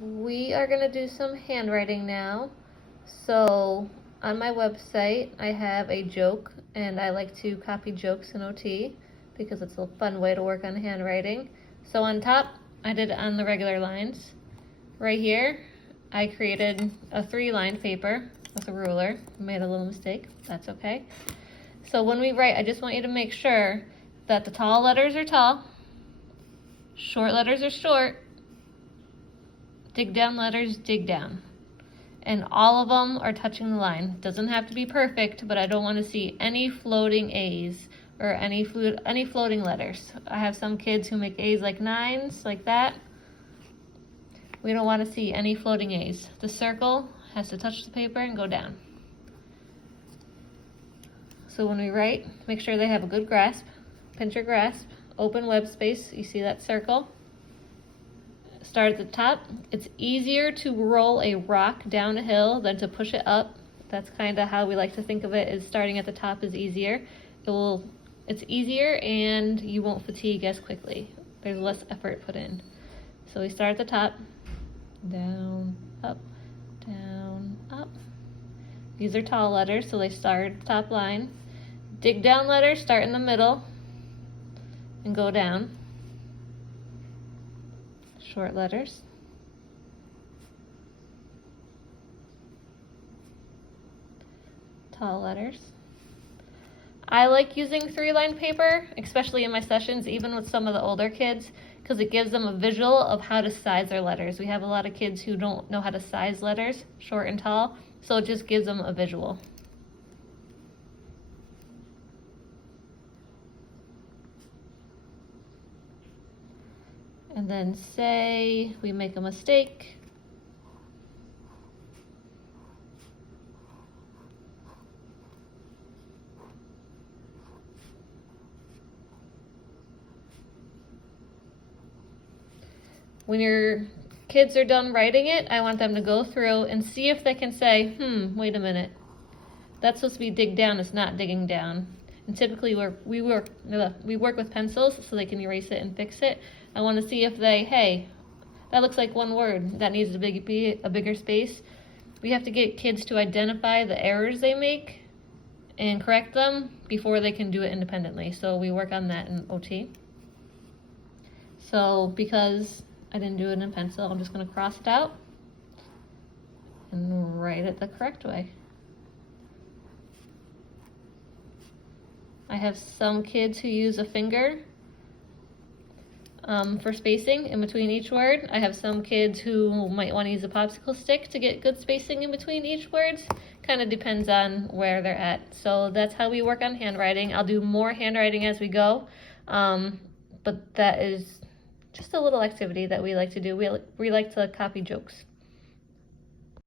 We are going to do some handwriting now. So on my website, I have a joke, and I like to copy jokes in OT because it's a fun way to work on handwriting. So on top, I did it on the regular lines. Right here, I created a 3-line paper with a ruler. Made a little mistake, that's okay. So when we write, I just want you to make sure that the tall letters are tall, short letters are short, dig down letters dig down. And all of them are touching the line. Doesn't have to be perfect, but I don't want to see any floating A's or any floating letters. I have some kids who make A's like 9s, like that. We don't want to see any floating A's. The circle has to touch the paper and go down. So when we write, make sure they have a good grasp. Pinch your grasp, open web space, you see that circle. Start at the top. It's easier to roll a rock down a hill than to push it up. That's kind of how we like to think of it, is starting at the top is easier. It's easier and you won't fatigue as quickly. There's less effort put in. So we start at the top, down, up, down, up. These are tall letters, so they start at the top line. Dig down letters start in the middle and go down. Short letters. Tall letters. I like using 3-line paper, especially in my sessions, even with some of the older kids, because it gives them a visual of how to size their letters. We have a lot of kids who don't know how to size letters, short and tall, so it just gives them a visual. And then say we make a mistake. When your kids are done writing it, I want them to go through and see if they can say, wait a minute. That's supposed to be dig down, it's not digging down. And typically we work with pencils so they can erase it and fix it. I want to see if hey, that looks like one word, that needs to be a bigger space. We have to get kids to identify the errors they make and correct them before they can do it independently. So we work on that in OT. So because I didn't do it in pencil, I'm just going to cross it out and write it the correct way. I have some kids who use a finger for spacing in between each word. I have some kids who might want to use a popsicle stick to get good spacing in between each word. Kind of depends on where they're at. So that's how we work on handwriting. I'll do more handwriting as we go, but that is just a little activity that we like to do. We like to copy jokes.